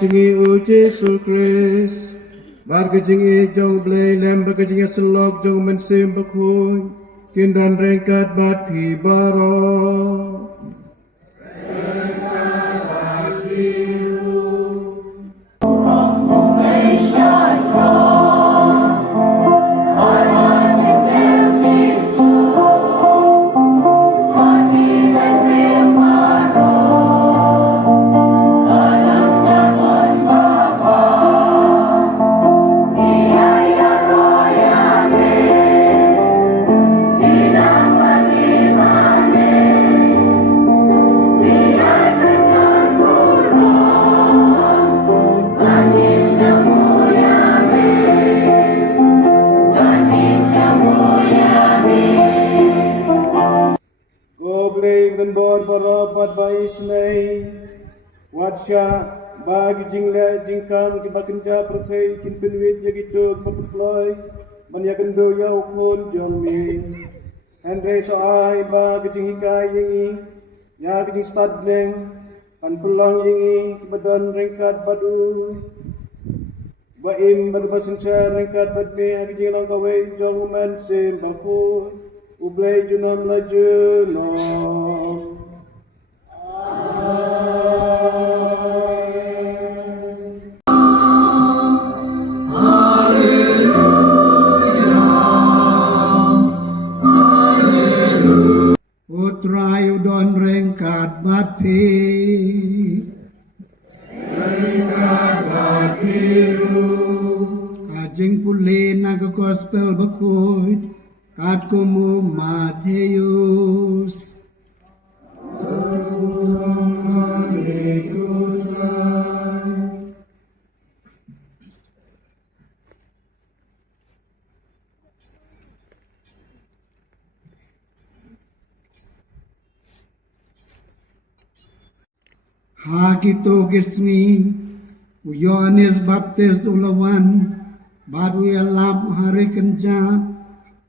chung i u Jesus Christ. Bar ke jing i jong blei lem ba ke jing selok jong men sim ba khun. Kin dan rengkat bat pi baro. Ben bor baro bat bai snei watsha bagi jingle jingkam ki bakinja prathei kin pinwit jagi to paploi man yakan do ya ukun jomi andre so ai bagi jingika yingi ya gi stadneng kan pulang yingi ki badan rengkat badu baim badu basincha rengkat badme hagi jingang kawe jong man sem baku ublay junam la juno. Utrai udon rengkat bati rengkat batiru kajing pulih naga gospel bakut kat kumu Matius Hakito Gisni Yohanes Baptis ulawan baru elap hari kenja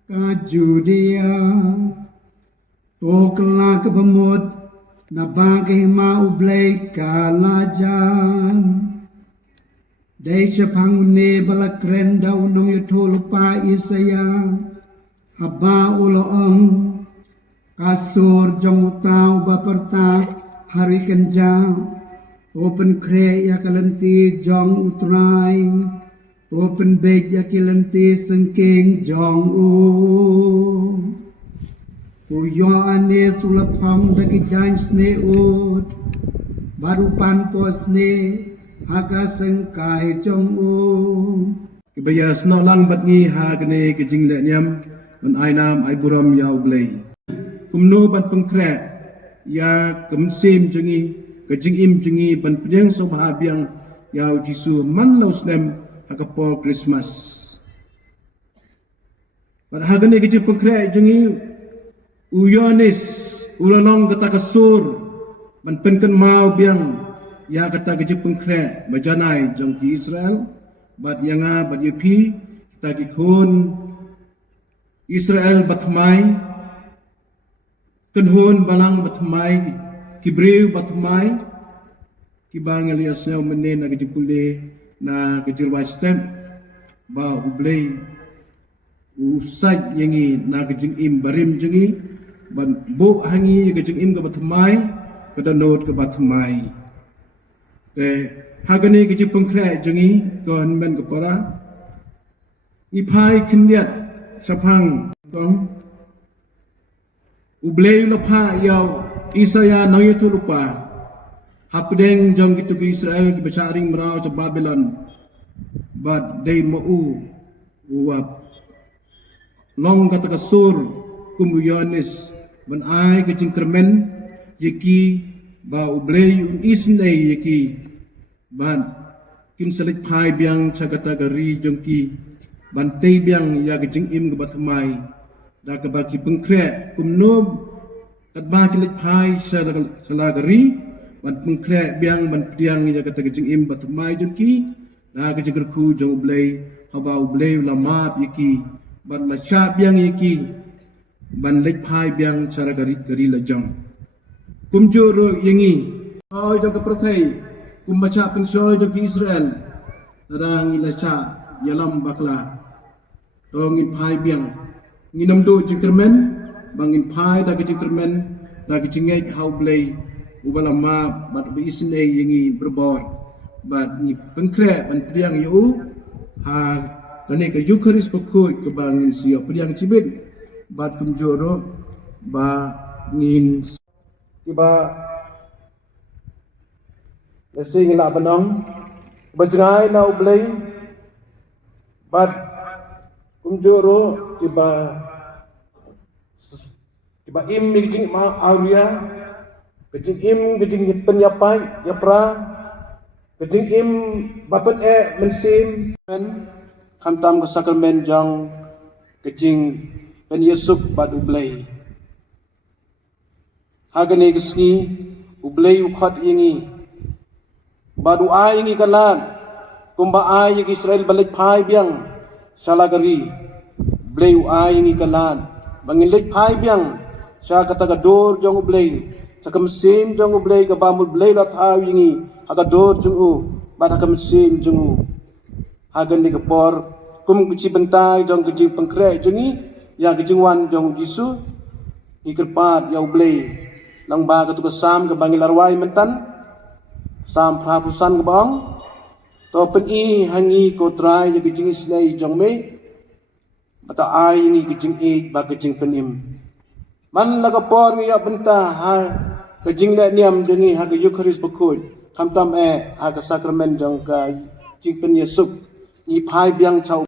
ka Judea to kelak kebemut na bagay maublay kalajan day siya pangune balakren daw nung yutulupa Isaya haba uloong kasur jong utaw baperta hari kenja open kre ya kalenti jong utray open beg ya kalenti sengking jong uyo ane sulapang daki jans ne ut baru panpos ne haga sengkai jong Kibayas no lang bat ngi hagne kijing le nyam man ai nam ai buram yaw blay kumno ban pengkre ya kemsim jengi kejing im jengi ban penyang sobhabiang yau jisu man laus nem hakapo Christmas pada hagane kejing pengkre jengi uyonis ulalong kata kasur ban penken mau biang ya kata kejing pengkre bajanai jong ki Israel bat yanga bat yupi kita kikun Israel batmai kenhun balang batmai kibreu batmai kibang alias yang menen na kejipule na kejirwa stem ba ublay usaj yangi na kejing im barim jengi ban bo hangi kejing im ka batmai kadanot ka batmai hagani kejip pengkre jengi kon men kapara ipai kindiat sapang kong ublay lapa yaw Isaya nangito lupa hapdeng jong gitu ke Israel di besaring merau sa Babylon but they mau uwap long kata kasur kumuyonis ban ay kajing kermen yaki ba ublay yung isnay yaki ban kinsalit pai biang sa kata gari jong ki bantay biang ya kajing im kabatmay da kabaki pengkre kumnob at bakilit pai sa lagari ban pengkre biang ban priang ya kata kajing im batmay jong ki da kajing kerku jong ublay haba ublay lamap yaki ban lasya biang yaki ban lit pai biang sa gari lajang kumjuro yangi ay jong kaprathai kumbaca pensoy do ki Israel darang ilacha yalam bakla dongin pai biang nginam do jingkermen bangin pai da jingkermen da jingej how blay ubala ma bat bi isne yingi berbor bat ni pengkre ban priang yu ha kane ke yukaris pekut ke bangin sio priang cibit bat kunjoro ba ngin tiba lesing la banong bajngai na ublay bat kunjoro tiba im mijing ma auria kejing im kejing penyapai yapra kejing im bapat mensim men kantam ke sakramen jang kejing pen Yesuk bat ublay hagane gesni ublay ukhat yingi badu ai yingi kalan kumba ai yingi Israel balik pai biang salagari blay ai yingi kalan bangin lek pai biang sya katagador jang ublay sakamsim jang ublay kabamul blay lat ai yingi hagador jang u bat hakamsim jang u hagan ni kapor kum kuci bentai jang kejing pengkre jengi ya kejing wan jang jisu ikerpat ya ublay lang ba katugas sam ke bangil arwai mentan sam prapusan ke bang to pen i hangi ko trai ya kejing islay jang me bata ai ni kejing i ba kejing penim man la kapor ya benta ha kejing le niam jengi ha ke yukaris bekut kamtam ha ke sakramen jang ka jing pen Yesuk ni pai biang chau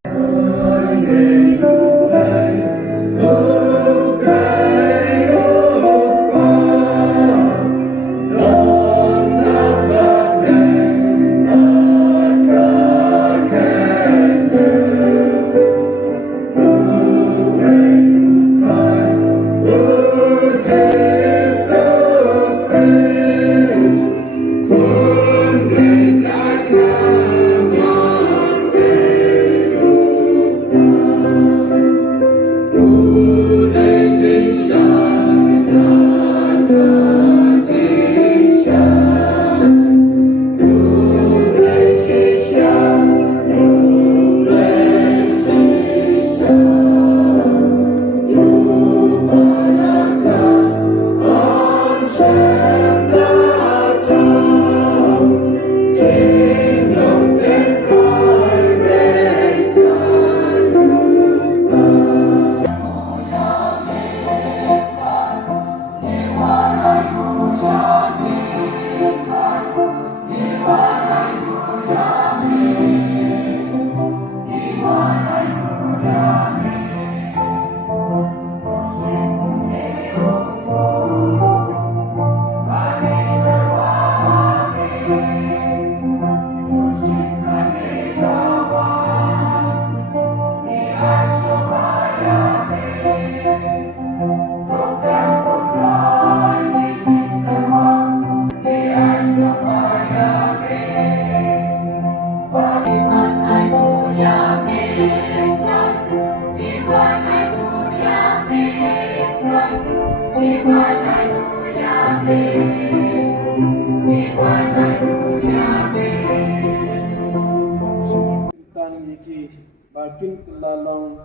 tang yiki bakin kelalong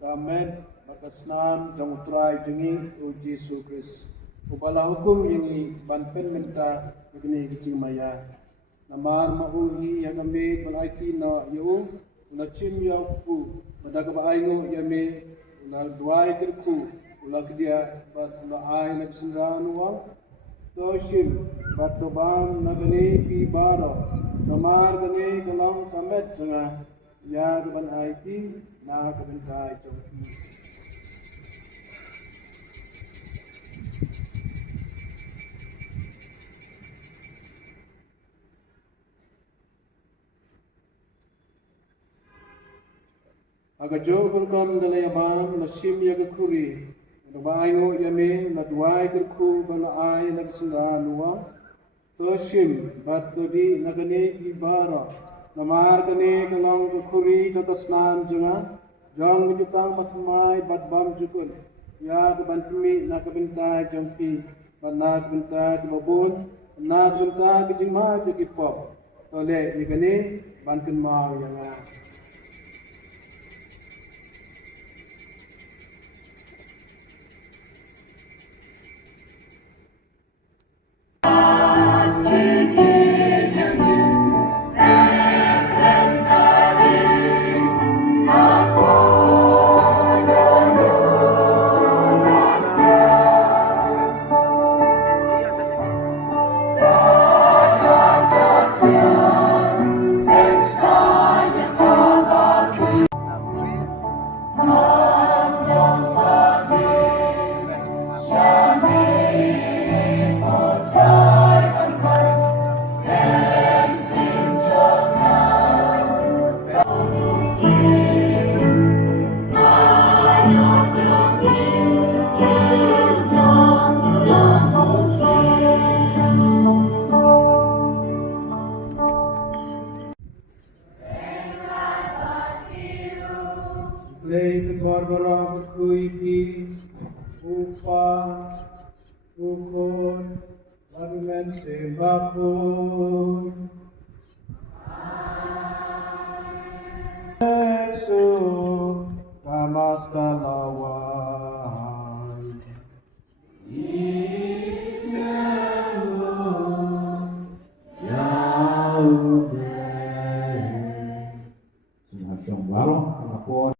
kamet bakasnan jang utrai jengi u Yesus Kristus ubala hukum yingi banpen menta begini kecing maya namar mauhi yang kami balaiti na yu na chim ya ku madaga baingo yame na duai kerku ula kedia bat ula ai na sinranuwa toshim bat tobam nagani pi baro namar gani kalang kamet janga ya ban aiti na kebentai jongki aga jo kulkom dalay abam na sim yaga kuri na baingo yame na duai kerku bala ai na sinranuwa toshim bat todi nagani ibara namar gani kalang kuri tatasnan janga jang jutang matmai bat bam jukun ya ke bantumi na kebentai jangpi bat na kebentai babun na kunta kijing ma kipop tole ikani bankin ma yang Play Barbara Kuiki Upa Ukon Argument Sebakun So Kamaskalawa